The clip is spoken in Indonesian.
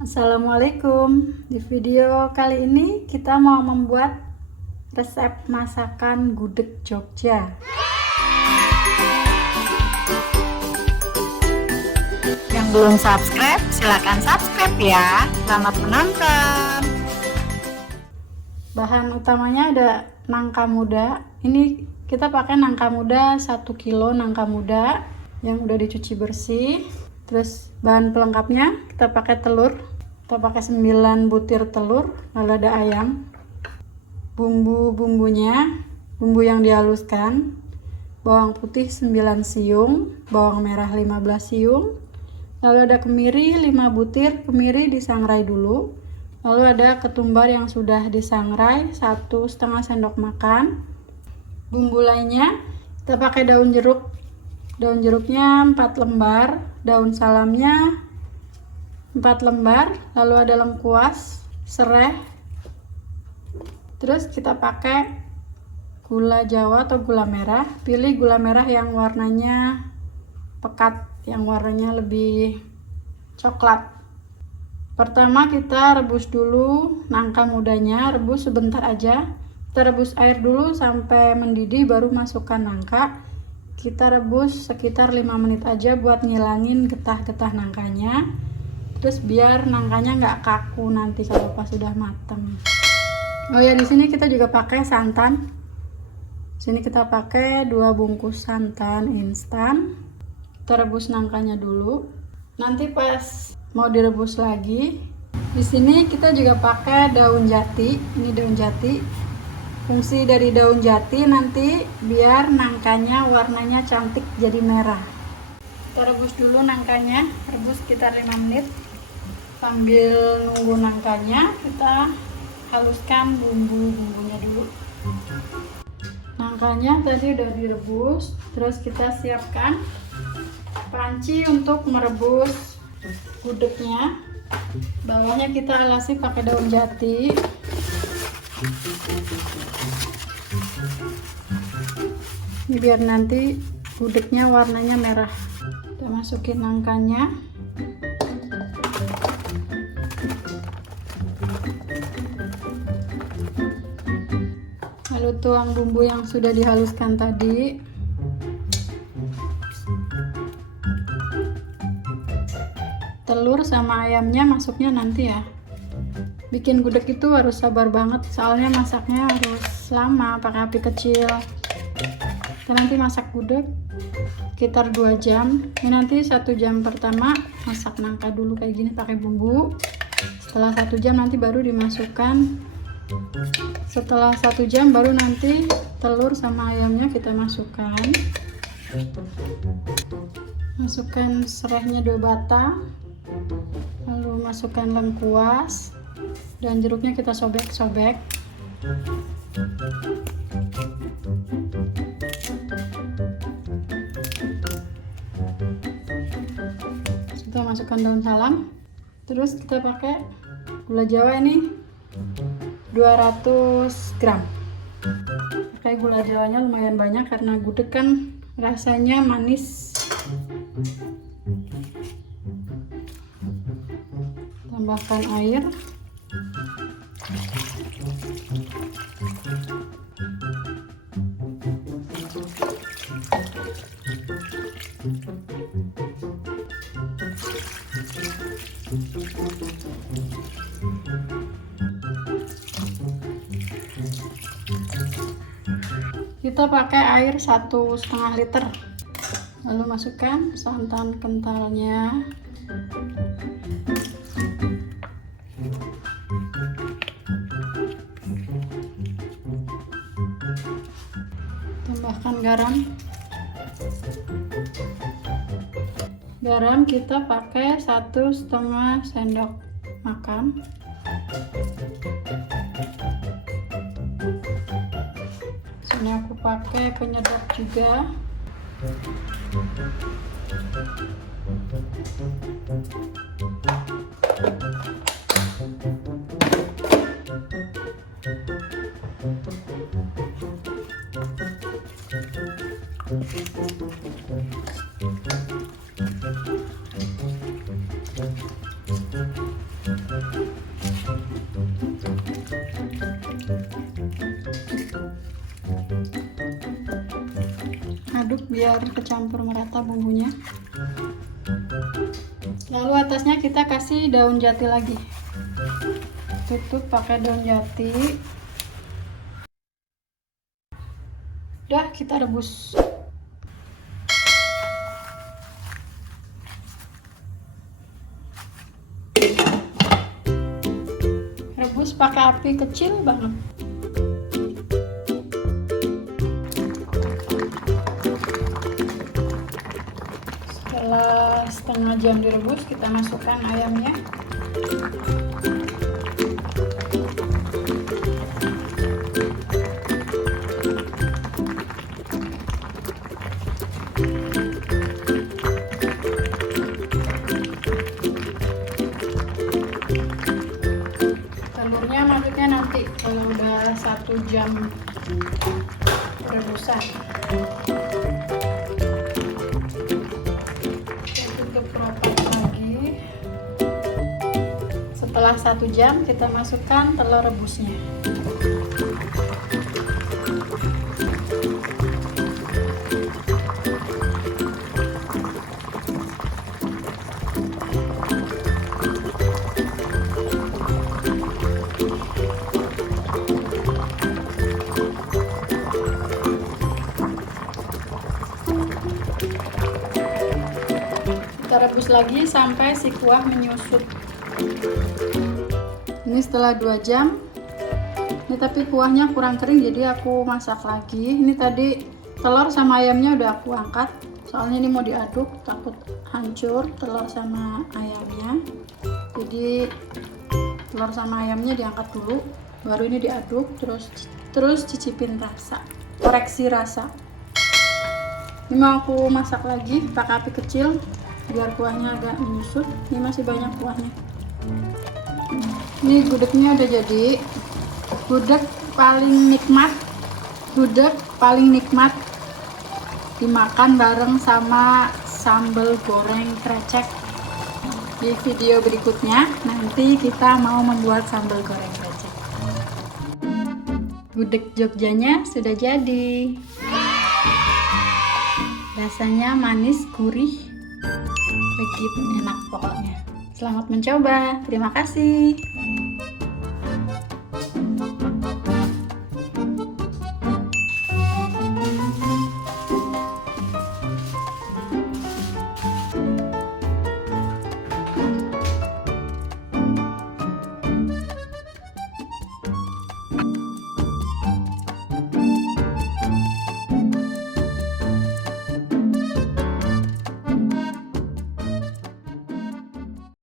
Assalamualaikum. Di video kali ini kita mau membuat resep masakan gudeg Jogja. Yang belum subscribe, silakan subscribe ya. Selamat menonton. Bahan utamanya ada nangka muda. Ini kita pakai nangka muda 1 kilo nangka muda yang udah dicuci bersih. Terus bahan pelengkapnya kita pakai telur. Kita pakai 9 butir telur, lalu ada ayam. Bumbu-bumbunya, bumbu yang dihaluskan. Bawang putih 9 siung, bawang merah 15 siung. Lalu ada kemiri 5 butir, kemiri disangrai dulu. Lalu ada ketumbar yang sudah disangrai 1,5 sendok makan. Bumbu lainnya kita pakai daun jeruk. Daun jeruknya 4 lembar, daun salamnya 4 lembar, lalu ada lengkuas, serai. Terus kita pakai gula jawa atau gula merah. Pilih gula merah yang warnanya pekat, yang warnanya lebih coklat. Pertama kita rebus dulu nangka mudanya, rebus sebentar aja. Kita rebus air dulu sampai mendidih baru masukkan nangka. Kita rebus sekitar 5 menit aja buat ngilangin getah-getah nangkanya. Terus biar nangkanya nggak kaku nanti kalau pas sudah mateng. Oh ya, di sini kita juga pakai santan. Sini kita pakai 2 bungkus santan instan. Kita rebus nangkanya dulu. Nanti pas mau direbus lagi, di sini kita juga pakai daun jati. Ini daun jati. Fungsi dari daun jati nanti biar nangkanya warnanya cantik jadi merah. Kita rebus dulu nangkanya, rebus sekitar 5 menit. Sambil nunggu nangkanya, kita haluskan bumbu-bumbunya dulu. Nangkanya tadi udah direbus, terus kita siapkan panci untuk merebus gudegnya. Bawahnya kita alasi pakai daun jati. Biar nanti gudegnya warnanya merah. Kita masukin nangkanya. Lalu tuang bumbu yang sudah dihaluskan tadi. Telur sama ayamnya masuknya nanti ya. Bikin gudeg itu harus sabar banget, soalnya masaknya harus lama pakai api kecil. Kita nanti masak gudeg sekitar 2 jam. Ini nanti 1 jam pertama masak nangka dulu kayak gini pakai bumbu. Setelah 1 jam nanti baru dimasukkan. Setelah 1 jam baru nanti telur sama ayamnya kita masukkan. Masukkan serainya 2 batang. Lalu masukkan lengkuas dan jeruknya kita sobek-sobek. Kita masukkan daun salam. Terus kita pakai gula jawa ini 200 gram. Pakai gula jawanya lumayan banyak karena gudeg kan rasanya manis. Tambahkan air. Kita pakai air 1,5 liter. Lalu masukkan santan kentalnya. Tambahkan garam. Garam kita pakai 1,5 sendok makan. Sini aku pakai penyedap juga. biar kecampur merata bumbunya. Lalu atasnya kita kasih daun jati lagi. Tutup pakai daun jati. Udah, kita rebus. Rebus pakai api kecil banget. Setelah setengah jam direbus, kita masukkan ayamnya. Telurnya masuknya nanti kalau udah 1 jam rebusan. Tutup rapat lagi. Setelah 1 jam kita masukkan telur rebusnya. Kita rebus lagi sampai si kuah menyusut. Ini setelah 2 jam. Ini tapi kuahnya kurang kering, jadi aku masak lagi. Ini tadi telur sama ayamnya udah aku angkat. Soalnya ini mau diaduk, takut hancur telur sama ayamnya. Jadi telur sama ayamnya diangkat dulu, baru ini diaduk, terus cicipin rasa, koreksi rasa. Ini mau aku masak lagi pakai api kecil biar kuahnya agak menyusut. Ini masih banyak kuahnya. Ini gudegnya udah jadi. Gudeg paling nikmat dimakan bareng sama sambal goreng krecek. Di video berikutnya nanti kita mau membuat sambal goreng krecek. Gudeg Jogjanya sudah jadi. Rasanya manis, gurih, begitu enak pokoknya. Selamat mencoba. Terima kasih.